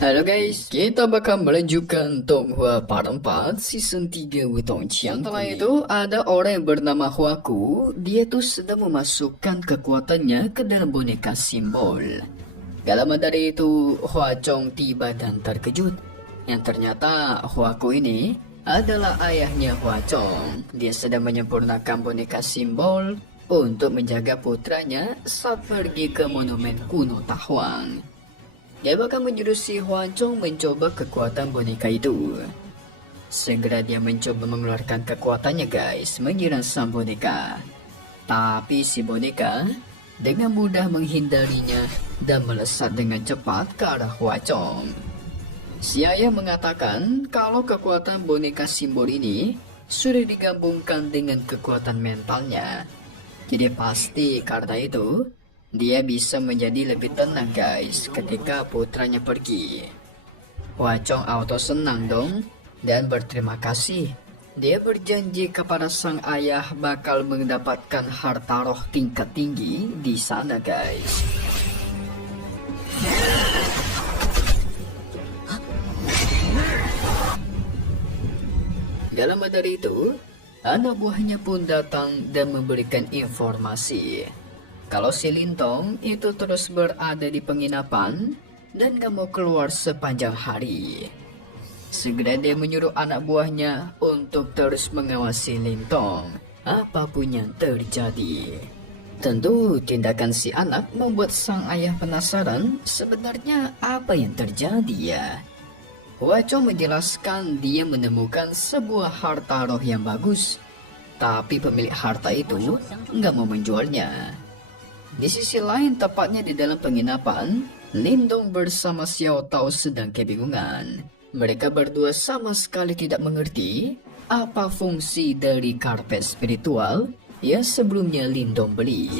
Halo guys, kita bakal melanjutkan Tonghua Part 4 Season 3 Wutong Qiang. Setelah itu ada orang yang bernama Huaku. Dia tuh sedang memasukkan kekuatannya ke dalam boneka simbol. Gak lama dari itu Huachong tiba dan terkejut. Yang ternyata Huaku ini adalah ayahnya Huachong. Dia sedang menyempurnakan boneka simbol untuk menjaga putranya saat pergi ke monumen kuno Tahuang. Dia bahkan menyuruh si Huachong mencoba kekuatan boneka itu. Segera dia mencoba mengeluarkan kekuatannya guys, menyerang sang boneka. Tapi si boneka dengan mudah menghindarinya dan melesat dengan cepat ke arah Huachong. Si ayah mengatakan kalau kekuatan boneka simbol ini sudah digabungkan dengan kekuatan mentalnya. Jadi pasti karena itu dia bisa menjadi lebih tenang guys ketika putranya pergi. Huachong auto senang dong dan berterima kasih. Dia berjanji kepada sang ayah bakal mendapatkan harta roh tingkat tinggi di sana guys. Gak lama dari itu, anak buahnya pun datang dan memberikan informasi kalau si Lintong itu terus berada di penginapan dan gak mau keluar sepanjang hari. Segera dia menyuruh anak buahnya untuk terus mengawasi Lintong apapun yang terjadi. Tentu tindakan si anak membuat sang ayah penasaran sebenarnya apa yang terjadi ya. Huachong menjelaskan dia menemukan sebuah harta roh yang bagus, tapi pemilik harta itu nggak mau menjualnya. Di sisi lain, tepatnya di dalam penginapan, Lindong bersama Xiao Tao sedang kebingungan. Mereka berdua sama sekali tidak mengerti apa fungsi dari karpet spiritual yang sebelumnya Lindong beli.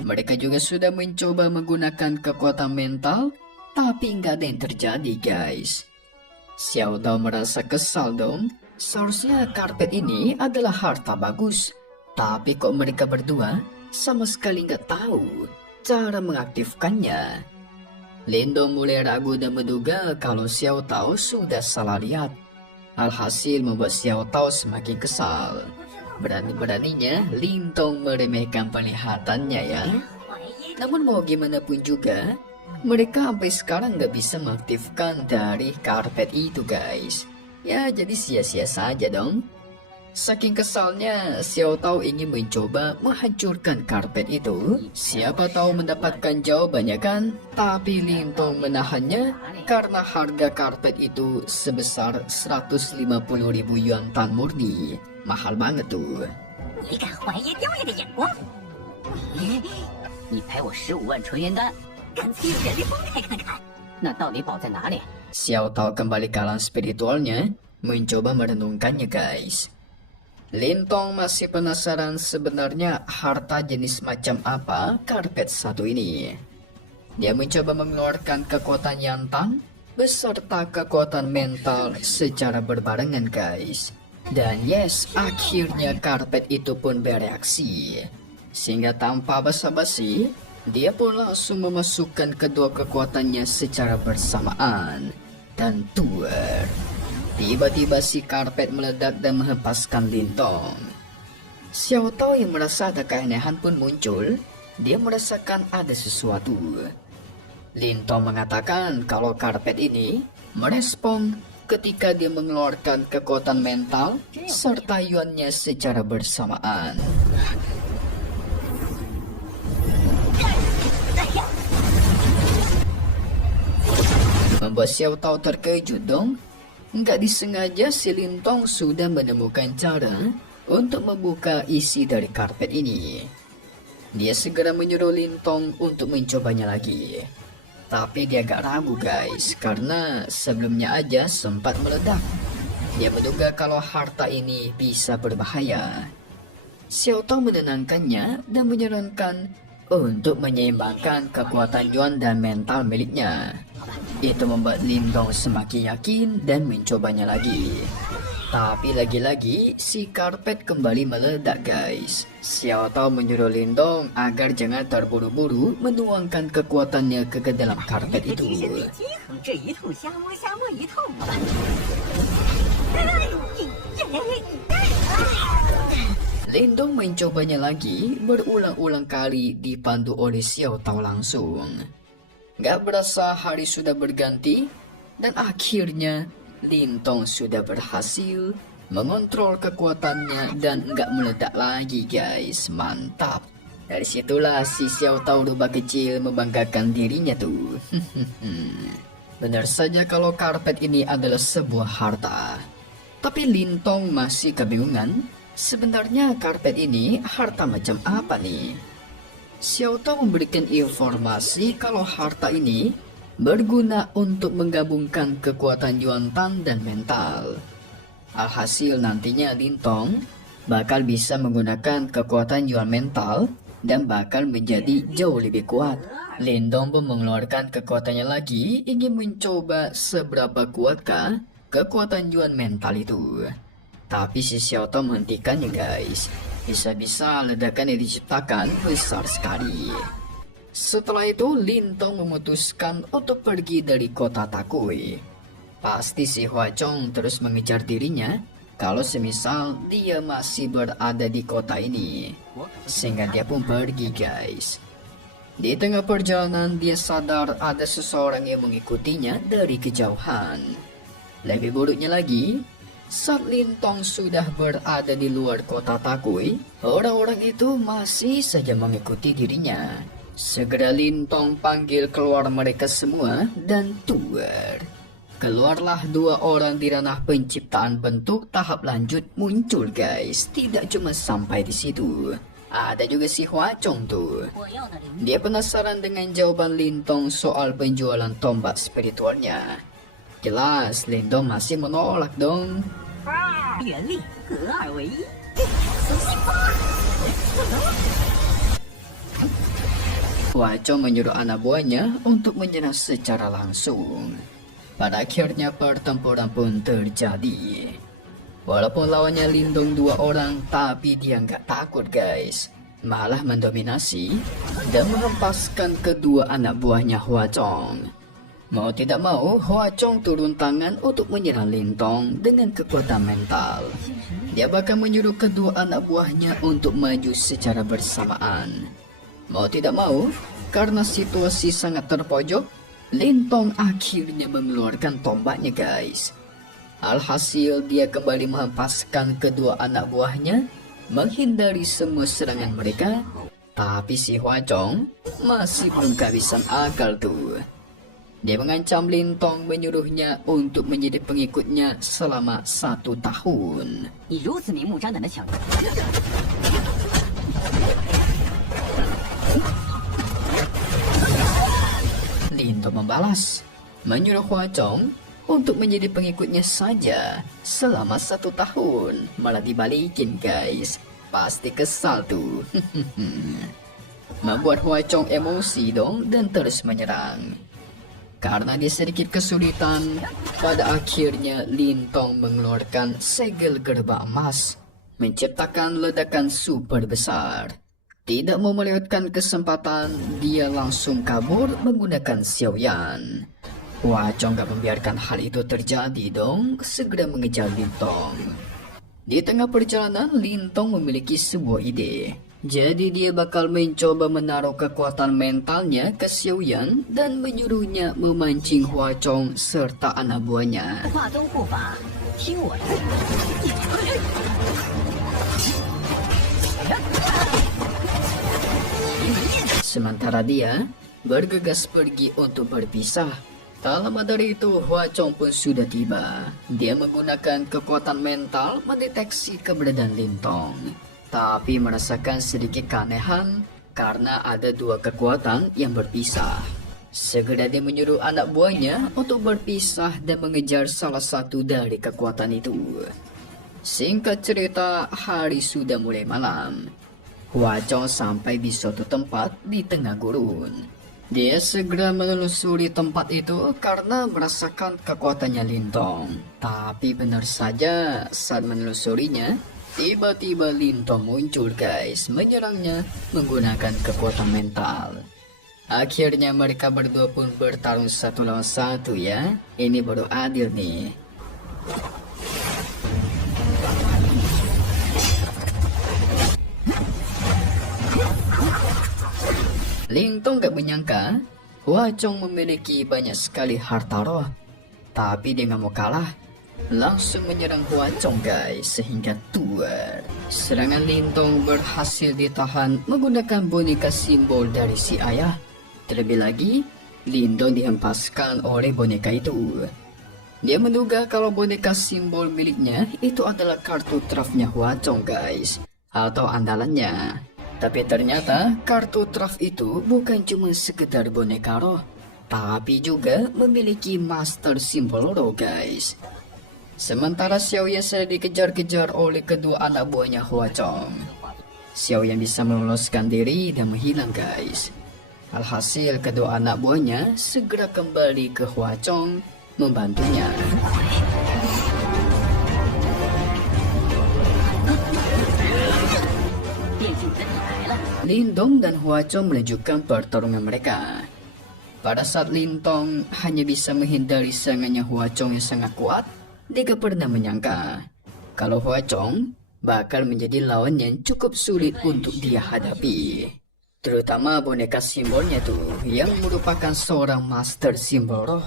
Mereka juga sudah mencoba menggunakan kekuatan mental, tapi nggak ada yang terjadi guys. Xiao Dao merasa kesal dong. Seharusnya karpet ini adalah harta bagus, tapi kok mereka berdua sama sekali nggak tahu cara mengaktifkannya. Lindong mulai ragu dan menduga kalau Xiao Dao sudah salah lihat. Alhasil membuat Xiao Tao semakin kesal. Berani-beraninya Lindong meremehkan penglihatannya ya. Namun mau gimana pun juga, mereka sampai sekarang nggak bisa mengaktifkan dari karpet itu guys. Ya jadi sia-sia saja dong. Saking kesalnya, Xiao Tao ingin mencoba menghancurkan karpet itu. Siapa tahu mendapatkan jawabannya kan? Tapi Lintong menahannya karena harga karpet itu sebesar 150.000 yuan tan murni. Mahal banget tuh. Xiao Tao kembali ke alam spiritualnya, mencoba merenungkannya guys. Lintong masih penasaran sebenarnya harta jenis macam apa karpet satu ini. Dia mencoba mengeluarkan kekuatan Yantan beserta kekuatan mental secara berbarengan guys. Dan yes, akhirnya karpet itu pun bereaksi. Sehingga tanpa basa-basi, dia pun langsung memasukkan kedua kekuatannya secara bersamaan. Dan tuer. Tiba-tiba si karpet meledak dan menghempaskan Lintong. Xiao Tao yang merasa ada keanehan pun muncul. Dia merasakan ada sesuatu. Lintong mengatakan kalau karpet ini merespon ketika dia mengeluarkan kekuatan mental serta yuannya secara bersamaan. Membuat Xiao Tao terkejut dong. Nggak disengaja si Lintong sudah menemukan cara untuk membuka isi dari karpet ini. Dia segera menyuruh Lintong untuk mencobanya lagi. Tapi dia agak ragu guys, karena sebelumnya aja sempat meledak. Dia menduga kalau harta ini bisa berbahaya. Xiao Tao menenangkannya dan menyarankan untuk menyeimbangkan kekuatan yuan dan mental miliknya. Itu membuat Lindong semakin yakin dan mencobanya lagi. Tapi lagi-lagi si karpet kembali meledak guys. Xiao Tao menyuruh Lindong agar jangan terburu-buru menuangkan kekuatannya ke dalam karpet itu. Lindong mencobanya lagi berulang-ulang kali dipandu oleh Xiao Tao langsung. Gak berasa hari sudah berganti dan akhirnya Lindong sudah berhasil mengontrol kekuatannya dan nggak meledak lagi guys. Mantap. Dari situlah si Xiao Tao rubah kecil membanggakan dirinya tuh. Benar saja kalau karpet ini adalah sebuah harta. Tapi Lindong masih kebingungan. Sebenarnya karpet ini harta macam apa nih? Xiao Tao memberikan informasi kalau harta ini berguna untuk menggabungkan kekuatan Yuan Tan dan mental. Alhasil nantinya Lindong bakal bisa menggunakan kekuatan Yuan mental dan bakal menjadi jauh lebih kuat. Lindong pun mengeluarkan kekuatannya lagi, ingin mencoba seberapa kuatkah kekuatan Yuan mental itu. Tapi si Xiao Tao menghentikannya guys. Bisa-bisa ledakan yang diciptakan besar sekali. Setelah itu Lindong memutuskan untuk pergi dari kota Takui. Pasti si Huazhong terus mengejar dirinya kalau semisal dia masih berada di kota ini. Sehingga dia pun pergi guys. Di tengah perjalanan dia sadar ada seseorang yang mengikutinya dari kejauhan. Lebih buruknya lagi, saat Lindong sudah berada di luar kota Takui, orang-orang itu masih saja mengikuti dirinya. Segera Lindong panggil keluar mereka semua dan tuar. Keluarlah dua orang di ranah penciptaan bentuk tahap lanjut muncul guys. Tidak cuma sampai di situ. Ada juga si Huazhong tuh. Dia penasaran dengan jawaban Lindong soal penjualan tombak spiritualnya. Jelas Lindong masih menolak dong. Huazhong menyuruh anak buahnya untuk menyerah secara langsung. Pada akhirnya pertempuran pun terjadi. Walaupun lawannya Lindong dua orang, tapi dia nggak takut guys. Malah mendominasi dan menghempaskan kedua anak buahnya Huazhong. Mau tidak mau, Huazhong turun tangan untuk menyerang Lindong dengan kekuatan mental. Dia bahkan menyuruh kedua anak buahnya untuk maju secara bersamaan. Mau tidak mau, karena situasi sangat terpojok, Lindong akhirnya mengeluarkan tombaknya guys. Alhasil dia kembali menghempaskan kedua anak buahnya, menghindari semua serangan mereka. Tapi si Huazhong masih belum kehabisan akal tuh. Dia mengancam Lindong menyuruhnya untuk menjadi pengikutnya selama 1 tahun. Lindong membalas, menyuruh Huazhong untuk menjadi pengikutnya saja selama 1 tahun. Malah dibalikin guys. Pasti kesal tuh. Membuat Huazhong emosi dong dan terus menyerang. Karena dia sedikit kesulitan, pada akhirnya Lindong mengeluarkan segel gerbang emas, menciptakan ledakan super besar. Tidak mau melewatkan kesempatan, dia langsung kabur menggunakan Xiaoyan. Huazhong gak membiarkan hal itu terjadi dong, segera mengejar Lindong. Di tengah perjalanan, Lindong memiliki sebuah ide. Jadi dia bakal mencoba menaruh kekuatan mentalnya ke Xiaoyan dan menyuruhnya memancing Huazhong serta anak buahnya. Sementara dia bergegas pergi untuk berpisah. Tak lama dari itu, Huazhong pun sudah tiba. Dia menggunakan kekuatan mental mendeteksi keberadaan Lindong. Tapi merasakan sedikit keanehan karena ada dua kekuatan yang berpisah. Segera dia menyuruh anak buahnya untuk berpisah dan mengejar salah satu dari kekuatan itu. Singkat cerita, hari sudah mulai malam. Huazhong sampai di suatu tempat di tengah gurun. Dia segera menelusuri tempat itu karena merasakan kekuatannya Lintong. Tapi benar saja saat menelusurinya, tiba-tiba Lintong muncul guys, menyerangnya menggunakan kekuatan mental. Akhirnya mereka berdua pun bertarung satu lawan satu ya. Ini baru adil nih. Lintong gak menyangka Hua Chong memiliki banyak sekali harta roh. Tapi dia gak mau kalah. Langsung menyerang Hua Chong guys sehingga tuar. Serangan Lintong berhasil ditahan menggunakan boneka simbol dari si ayah. Terlebih lagi, Lintong dihempaskan oleh boneka itu. Dia menduga kalau boneka simbol miliknya itu adalah kartu trufnya Hua Chong guys, atau andalannya. Tapi ternyata kartu truf itu bukan cuma sekedar boneka roh, tapi juga memiliki master simbol roh guys. Sementara Xiaoyan sedang dikejar-kejar oleh kedua anak buahnya Hua Chong. Xiaoyan bisa meloloskan diri dan menghilang guys. Alhasil kedua anak buahnya segera kembali ke Hua Chong membantunya. Lintong dan Hua Chong melanjutkan pertarungan mereka. Pada saat Lintong hanya bisa menghindari serangannya Hua Chong yang sangat kuat, dia gak pernah menyangka kalau Hua Chong bakal menjadi lawan yang cukup sulit untuk dia hadapi. Terutama boneka simbolnya tuh yang merupakan seorang master simbol roh.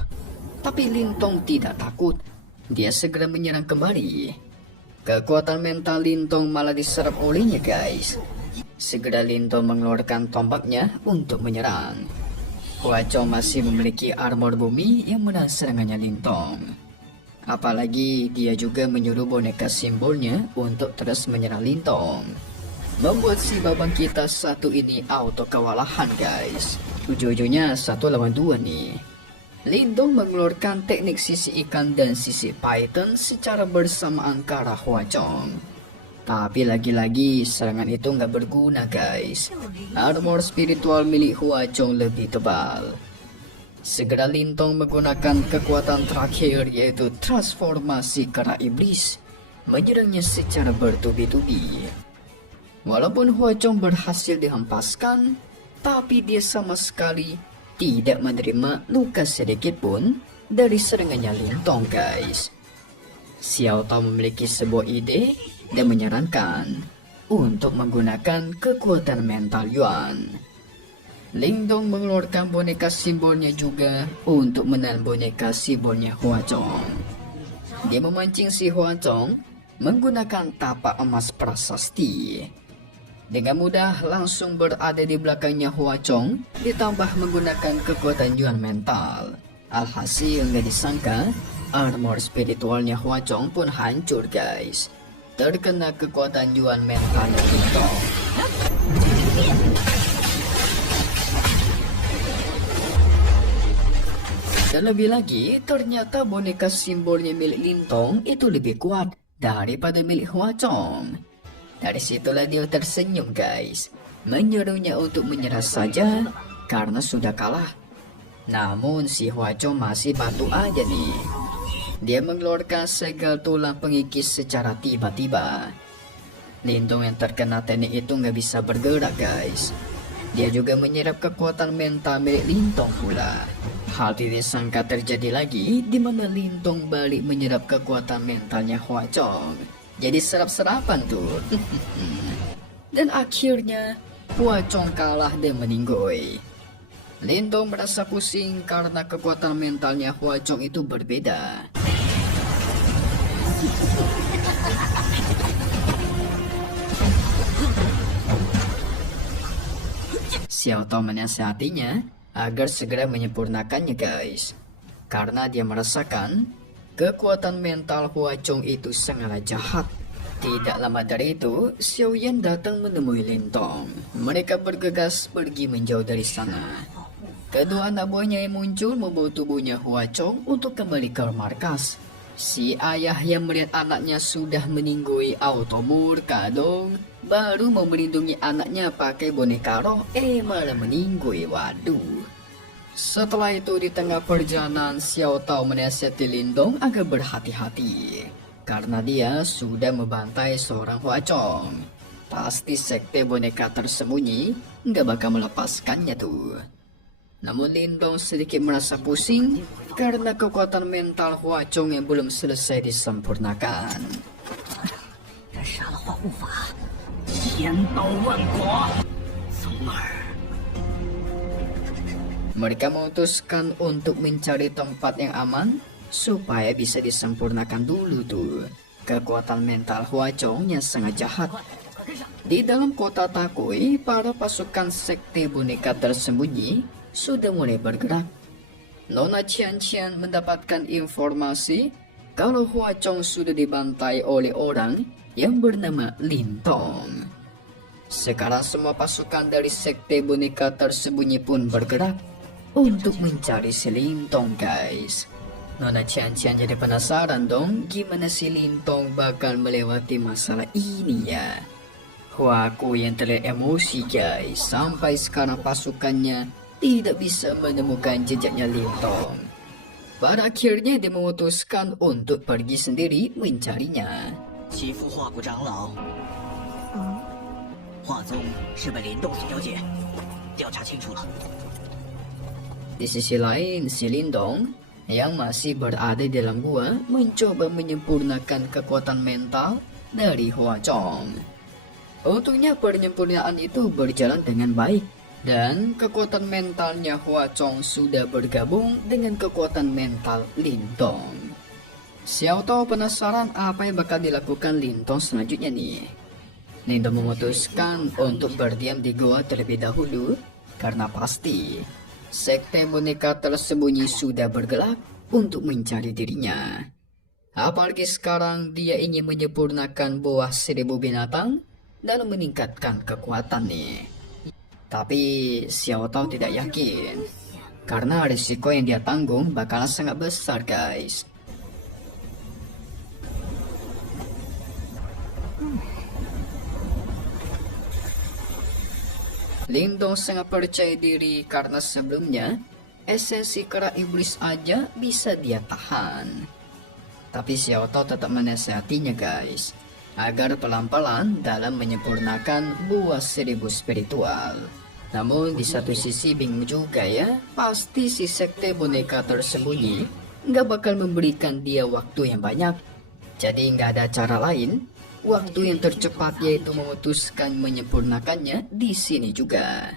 Tapi Lintong tidak takut. Dia segera menyerang kembali. Kekuatan mental Lintong malah diserap olehnya guys. Segera Lintong mengeluarkan tombaknya untuk menyerang. Hua Chong masih memiliki armor bumi yang menahan serangannya Lintong. Apalagi dia juga menyuruh boneka simbolnya untuk terus menyerang Lintong. Membuat si babang kita satu ini auto kewalahan guys. Ujung-ujungnya 1 lawan 2 nih. Lintong mengeluarkan teknik sisi ikan dan sisi python secara bersamaan ke arah Hua Chong. Tapi lagi-lagi serangan itu nggak berguna guys. Armor spiritual milik Hua Chong lebih tebal. Segera Lintong menggunakan kekuatan terakhir yaitu transformasi kera iblis. Menyerangnya secara bertubi-tubi. Walaupun Hua Chong berhasil dihempaskan, tapi dia sama sekali tidak menerima luka sedikit pun dari serangannya Lintong guys. Xiao Tao memiliki sebuah ide dan menyarankan untuk menggunakan kekuatan mental Yuan. Lintong mengeluarkan boneka simbolnya juga untuk menahan boneka simbolnya Hua Chong. Dia memancing si Hua Chong menggunakan tapak emas prasasti. Dengan mudah langsung berada di belakangnya Hua Chong, ditambah menggunakan kekuatan Yuan mental. Alhasil nggak disangka, armor spiritualnya Hua Chong pun hancur guys. Terkena kekuatan Yuan mentalnya Lintong. Terlebih lagi, ternyata boneka simbolnya milik Lintong itu lebih kuat daripada milik Hua Chong. Dari situlah dia tersenyum guys, menyuruhnya untuk menyerah saja karena sudah kalah. Namun si Hua Chong masih batu aja nih. Dia mengeluarkan segel tulang pengikis secara tiba-tiba. Lintong yang terkena teknik itu nggak bisa bergerak guys. Dia juga menyerap kekuatan mental milik Lintong pula. Hal tidak disangka terjadi lagi di mana Lintong balik menyerap kekuatan mentalnya Hua Chong. Jadi serap-serapan tuh. Dan akhirnya Hua Chong kalah dan meninggoy. Lintong merasa pusing karena kekuatan mentalnya Hua Chong itu berbeda. Xiao Tao menasihatinya agar segera menyempurnakannya guys. Karena dia merasakan kekuatan mental Hua Chong itu sangatlah jahat. Tidak lama dari itu, Xiaoyan datang menemui Lintong. Mereka bergegas pergi menjauh dari sana. Kedua anak buahnya yang muncul membawa tubuhnya Hua Chong untuk kembali ke markas. Si ayah yang melihat anaknya sudah meninggoy auto murka dong. Baru mau melindungi anaknya pakai boneka roh, malah meninggoy, waduh. Setelah itu di tengah perjalanan Xiao Tao menasihati Lindong agar berhati-hati karena dia sudah membantai seorang Huachong. Pasti sekte boneka tersembunyi nggak bakal melepaskannya tuh. Namun Lindong sedikit merasa pusing karena kekuatan mental Huachong yang belum selesai disempurnakan. Mereka memutuskan untuk mencari tempat yang aman supaya bisa disempurnakan dulu tuh kekuatan mental Huachong yang sangat jahat. Di dalam kota Takui, para pasukan sekte boneka tersembunyi sudah mulai bergerak. Nona Qian mendapatkan informasi kalau Huachong sudah dibantai oleh orang yang bernama Lintong. Sekarang semua pasukan dari sekte boneka tersembunyi pun bergerak untuk mencari si Lintong, guys. Nona Qian jadi penasaran dong gimana si Lintong bakal melewati masalah ini ya. Huaku yang terlihat emosi, guys. Sampai sekarang pasukannya tidak bisa menemukan jejaknya Lintong. Pada akhirnya dia memutuskan untuk pergi sendiri mencarinya. Di sisi lain, si Lindong yang masih berada di dalam gua mencoba menyempurnakan kekuatan mental dari Huachong. Untungnya penyempurnaan itu berjalan dengan baik dan kekuatan mentalnya Huachong sudah bergabung dengan kekuatan mental Lintong. Xiao Tao penasaran apa yang bakal dilakukan Lintong selanjutnya nih. Lintong memutuskan untuk berdiam di gua terlebih dahulu karena pasti sekte boneka tersembunyi sudah bergerak untuk mencari dirinya. Apalagi sekarang dia ingin menyempurnakan buah 1000 binatang dan meningkatkan kekuatan nih. Tapi Xiao Tao tidak yakin karena risiko yang dia tanggung bakalan sangat besar, guys. Lindong sangat percaya diri karena sebelumnya esensi kera iblis aja bisa dia tahan. Tapi Xiao Tao tetap menasihatinya, guys, agar pelan-pelan dalam menyempurnakan buah 1000 spiritual. Namun di satu sisi bingung juga ya, pasti si sekte boneka tersembunyi nggak bakal memberikan dia waktu yang banyak. Jadi nggak ada cara lain, waktu yang tercepat yaitu memutuskan menyempurnakannya di sini juga.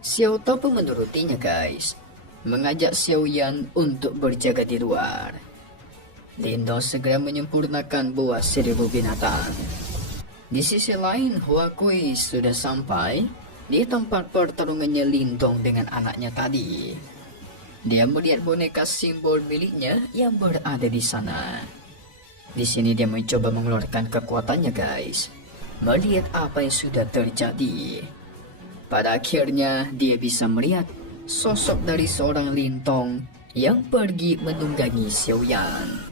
Xiao Tao pun menurutinya, guys, mengajak Xiao Yan untuk berjaga di luar. Lindong segera menyempurnakan buah 1000 binatang. Di sisi lain, Huakui sudah sampai di tempat pertarungannya Lindong dengan anaknya tadi. Dia melihat boneka simbol miliknya yang berada di sana. Di sini dia mencoba mengeluarkan kekuatannya, guys, melihat apa yang sudah terjadi. Pada akhirnya dia bisa melihat sosok dari seorang Lintong yang pergi menunggangi Xiao Yan.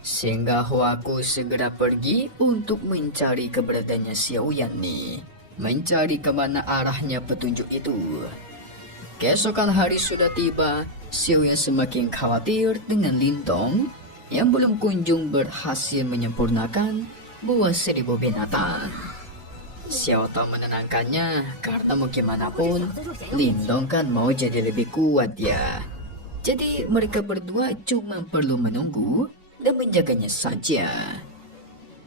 Sehingga Huaku segera pergi untuk mencari keberadaannya Xiao Yan nih, mencari kemana arahnya petunjuk itu. Keesokan hari sudah tiba, Xiao Yan semakin khawatir dengan Lintong yang belum kunjung berhasil menyempurnakan buah 1000 binatang. Xiao Tao menenangkannya karena mau gimana pun Lintong kan mau jadi lebih kuat ya. Jadi mereka berdua cuma perlu menunggu dan menjaganya saja.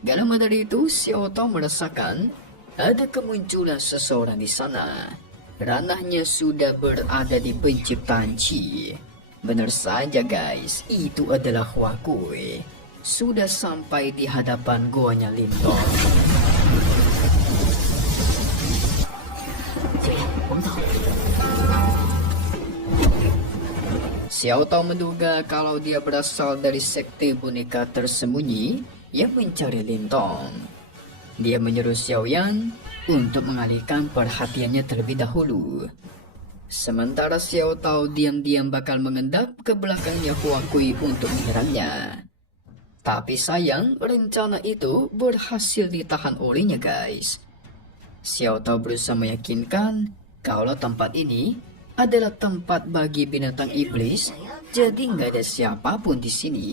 Gak lama dari itu, Xiao Tao merasakan ada kemunculan seseorang di sana. Ranahnya sudah berada di penciptaan Qi. Benar saja, guys, itu adalah Huakui. Sudah sampai di hadapan goanya Lintong. Xiao Tao menduga kalau dia berasal dari sekte boneka tersembunyi yang mencari Lintong. Dia menyuruh Xiao Yan untuk mengalihkan perhatiannya terlebih dahulu. Sementara Xiao Tao diam-diam bakal mengendap ke belakangnya Huakui untuk menyerangnya. Tapi sayang, rencana itu berhasil ditahan olehnya, guys. Xiao Tao berusaha meyakinkan kalau tempat ini adalah tempat bagi binatang iblis, jadi nggak ada siapapun di sini.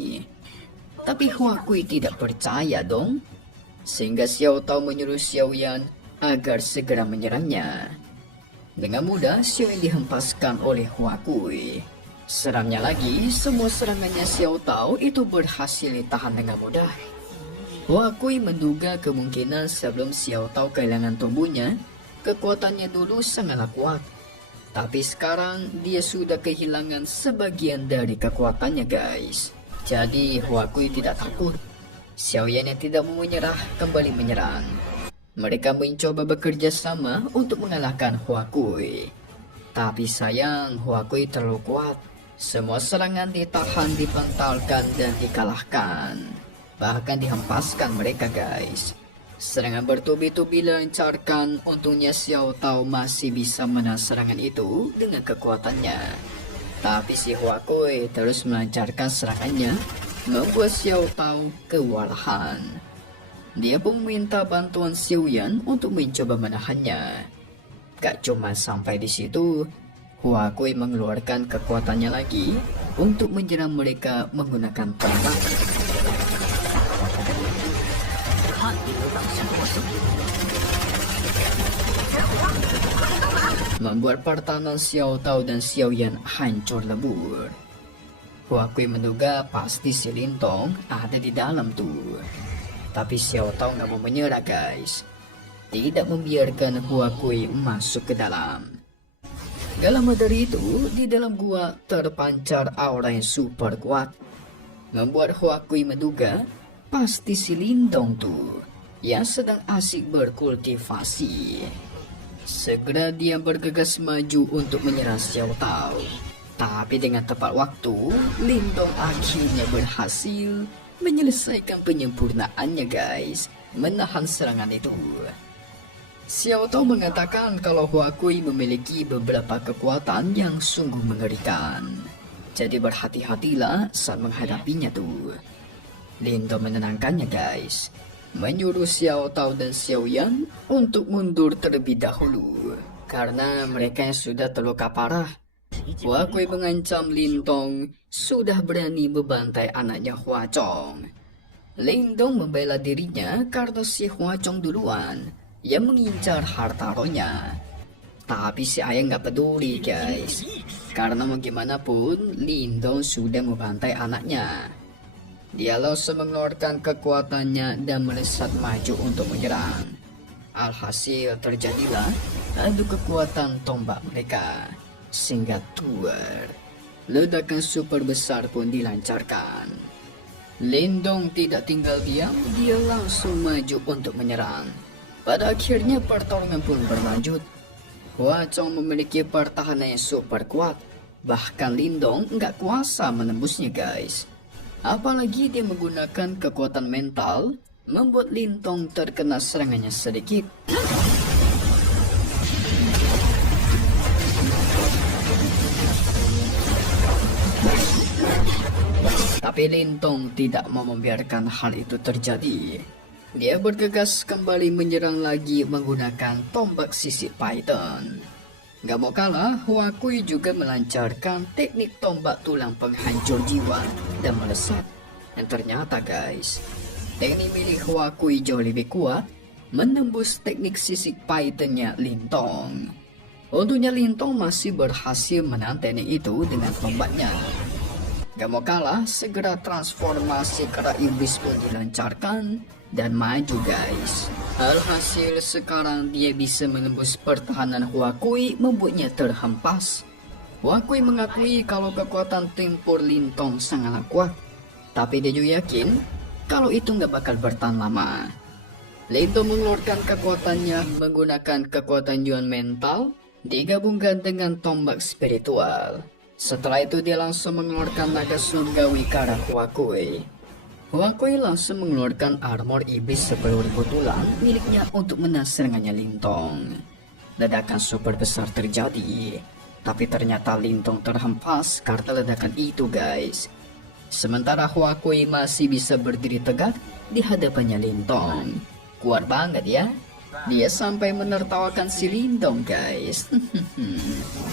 Tapi Huakui tidak percaya dong, sehingga Xiao Tao menyuruh Xiao Yan agar segera menyerangnya. Dengan mudah Xiao Yan dihempaskan oleh Huakui. Serangnya lagi, semua serangannya Xiao Tao itu berhasil ditahan dengan mudah. Huakui menduga kemungkinan sebelum Xiao Tao kehilangan tubuhnya, kekuatannya dulu sangatlah kuat. Tapi sekarang dia sudah kehilangan sebagian dari kekuatannya guys. Jadi Huakui tidak takut. Xiao Yan yang tidak mau menyerah kembali menyerang. Mereka mencoba bekerja sama untuk mengalahkan Huakui. Tapi sayang Huakui terlalu kuat. Semua serangan ditahan, dipantalkan dan dikalahkan. Bahkan dihempaskan mereka guys. Serangan bertubi-tubi dilancarkan, untungnya Xiao Tao masih bisa menang serangan itu dengan kekuatannya. Tapi si Huakui terus melancarkan serangannya, membuat Xiao Tao kewalahan. Dia pun meminta bantuan Xiao Yan untuk mencoba menahannya. Gak cuma sampai di situ, Huakui mengeluarkan kekuatannya lagi untuk menyerang mereka menggunakan tombak. Membuat pertahanan Xiao Tao dan Xiao Yan hancur lebur. Huakui menduga pasti si Lintong ada di dalam tuh. Tapi Xiao Tao nggak mau menyerah guys. Tidak membiarkan Huakui masuk ke dalam. Gak lama dari itu, di dalam gua terpancar aura yang super kuat. Membuat Huakui menduga pasti si Lintong tuh yang sedang asik berkultivasi. Segera dia bergegas maju untuk menyerang Xiao Tao. Tapi dengan tepat waktu, Lintong akhirnya berhasil menyelesaikan penyempurnaannya guys, menahan serangan itu. Xiao Tao mengatakan kalau Huakui memiliki beberapa kekuatan yang sungguh mengerikan. Jadi berhati-hatilah saat menghadapinya tuh. Lintong menenangkannya guys, menyuruh Xiao Tao dan Xiao Yan untuk mundur terlebih dahulu karena mereka yang sudah terluka parah. Huakui mengancam Lintong sudah berani membantai anaknya Huachong. Lintong membela dirinya karena si Huachong duluan yang mengincar harta rohnya. Tapi si ayah nggak peduli guys, karena mau gimana pun Lintong sudah membantai anaknya. Dia langsung mengeluarkan kekuatannya dan melesat maju untuk menyerang. Alhasil terjadilah adu kekuatan tombak mereka, sehingga tuar. Ledakan super besar pun dilancarkan. Lintong tidak tinggal diam, dia langsung maju untuk menyerang. Pada akhirnya pertarungan pun berlanjut. Huachong memiliki pertahanan yang super kuat, bahkan Lintong nggak kuasa menembusnya guys. Apalagi dia menggunakan kekuatan mental, membuat Lintong terkena serangannya sedikit. Tapi Lintong tidak mau membiarkan hal itu terjadi. Dia bergegas kembali menyerang lagi menggunakan tombak sisik python. Gak mau kalah, Huakui juga melancarkan teknik tombak tulang penghancur jiwa dan melesat. Dan ternyata guys, teknik milik Huakui jauh lebih kuat, menembus teknik sisik pythonnya Lintong. Untungnya Lintong masih berhasil menang teknik itu dengan tombaknya. Gak mau kalah, segera transformasi kera iblis pun dilancarkan dan maju guys. Alhasil sekarang dia bisa menembus pertahanan Huakui, membuatnya terhempas. Huakui mengakui kalau kekuatan tempur Lintong sangatlah kuat, tapi dia juga yakin kalau itu nggak bakal bertahan lama. Lintong mengeluarkan kekuatannya menggunakan kekuatan Yuan mental digabungkan dengan tombak spiritual. Setelah itu dia langsung mengeluarkan naga surgawi ke arah Huakui. Huakui langsung mengeluarkan armor iblis 10.000 tulang miliknya untuk menang serangannya Lintong. Ledakan super besar terjadi, tapi ternyata Lintong terhempas karena ledakan itu guys. Sementara Huakui masih bisa berdiri tegak di hadapannya Lintong. Kuat banget ya. Dia sampai menertawakan si Lindong guys.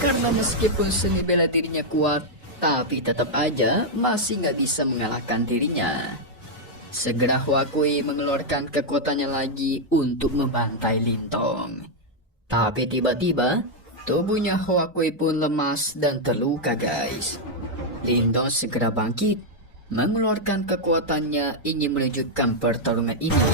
Karena meskipun seni bela dirinya kuat, tapi tetap aja masih nggak bisa mengalahkan dirinya. Segera Huakui mengeluarkan kekuatannya lagi untuk membantai Lintong. Tapi tiba-tiba, tubuhnya Huakui pun lemas dan terluka guys. Lintong segera bangkit, mengeluarkan kekuatannya ingin melanjutkan pertarungan ini.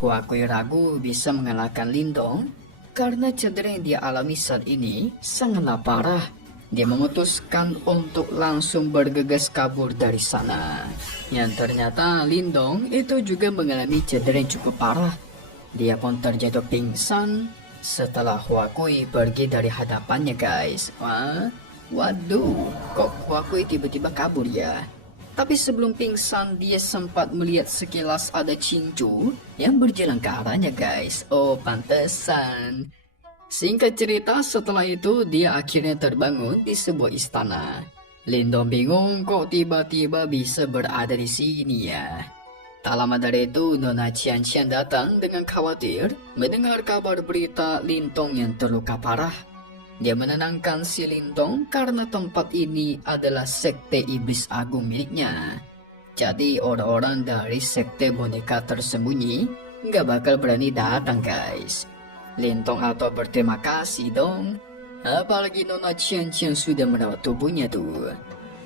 Huakui ragu bisa mengalahkan Lindong karena cedera yang dia alami saat ini sangatlah parah. Dia memutuskan untuk langsung bergegas kabur dari sana. Yang ternyata Lindong itu juga mengalami cedera yang cukup parah. Dia pun terjatuh pingsan setelah Huakui pergi dari hadapannya guys. Waduh, kok Huakui tiba-tiba kabur ya? Tapi sebelum pingsan, dia sempat melihat sekilas ada Chinju yang berjalan ke arahnya guys. Oh, pantesan. Singkat cerita, setelah itu dia akhirnya terbangun di sebuah istana. Lindong bingung kok tiba-tiba bisa berada di sini ya. Tak lama dari itu, Nona Qian datang dengan khawatir mendengar kabar berita Lindong yang terluka parah. Dia menenangkan si Lindong karena tempat ini adalah sekte iblis agung miliknya. Jadi orang-orang dari sekte boneka tersembunyi nggak bakal berani datang guys. Lindong atau berterima kasih dong. Apalagi Nona Qian sudah merawat tubuhnya tuh.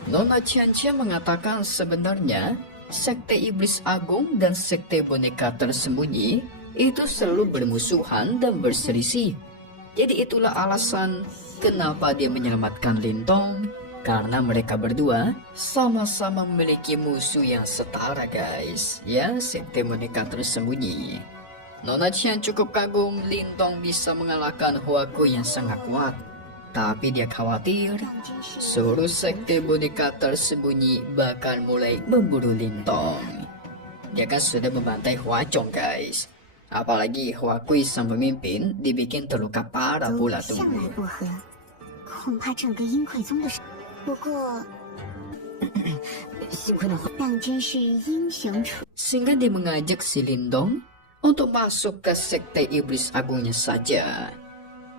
Nona Qian mengatakan sebenarnya sekte iblis agung dan sekte boneka tersembunyi itu selalu bermusuhan dan berselisih. Jadi itulah alasan kenapa dia menyelamatkan Lindong, karena mereka berdua sama-sama memiliki musuh yang setara guys. Ya, sekte boneka tersembunyi. Nona Qian cukup kagum Lindong bisa mengalahkan Huakui yang sangat kuat. Tapi dia khawatir seluruh sekte boneka tersembunyi bakal mulai memburu Lindong. Dia kan sudah membantai Huachong guys. Apalagi Huakui sang pemimpin dibikin terluka parah pula tuh. Sehingga dia mengajak si Lindong untuk masuk ke sekte iblis agungnya saja.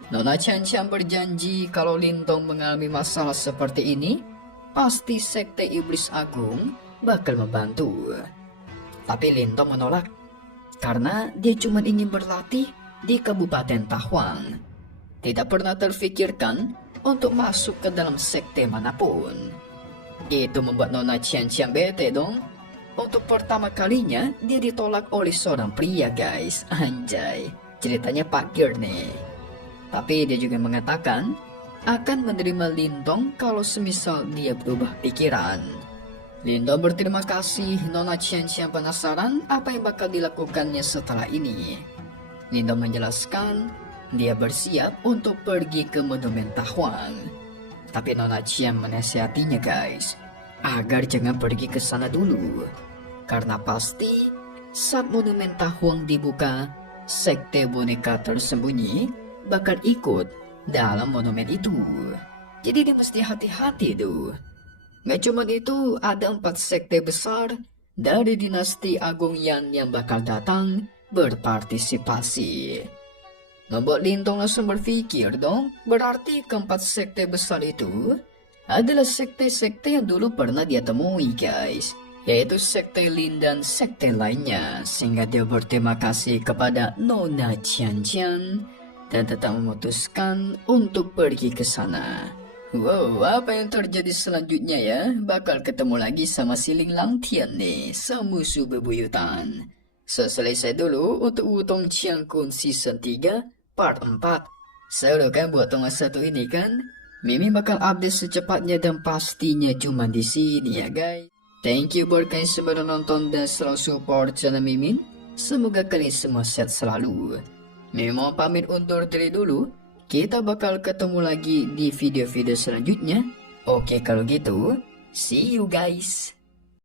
Nona Qian berjanji kalau Lindong mengalami masalah seperti ini, pasti sekte iblis agung bakal membantu. Tapi Lindong menolak. Karena dia cuma ingin berlatih di Kabupaten Tahuang. Tidak pernah terfikirkan untuk masuk ke dalam sekte manapun. Itu membuat Nona Qian bete dong. Untuk pertama kalinya dia ditolak oleh seorang pria guys. Anjay, ceritanya pakir nih. Tapi dia juga mengatakan akan menerima Lindong kalau semisal dia berubah pikiran. Lindong berterima kasih. Nona Qian penasaran apa yang bakal dilakukannya setelah ini. Lindong menjelaskan dia bersiap untuk pergi ke Monumen Tahuang. Tapi Nona Qian menasihatinya guys, agar jangan pergi ke sana dulu. Karena pasti saat Monumen Tahuang dibuka, sekte boneka tersembunyi bakal ikut dalam monumen itu. Jadi dia mesti hati-hati tuh. Gak cuma itu, ada 4 sekte besar dari dinasti Agung Yan yang bakal datang berpartisipasi. Membuat Lindong langsung berpikir dong, berarti keempat sekte besar itu adalah sekte-sekte yang dulu pernah dia temui guys. Yaitu sekte Lin dan sekte lainnya. Sehingga dia berterima kasih kepada Nona Qian dan tetap memutuskan untuk pergi ke sana. Wow, apa yang terjadi selanjutnya ya? Bakal ketemu lagi sama si Ling Langtian nih, semusuh bebuyutan. Selesai dulu untuk Wutong Qiangkun Season 3 Part 4. Seru kan buat tengah satu ini kan? Mimi bakal update secepatnya dan pastinya cuma di sini ya guys. Thank you buat kalian semua yang nonton dan selalu support channel Mimin. Semoga kalian semua sehat selalu. Mimin mau pamit undur diri dulu. Kita bakal ketemu lagi di video-video selanjutnya. Oke kalau gitu, see you guys.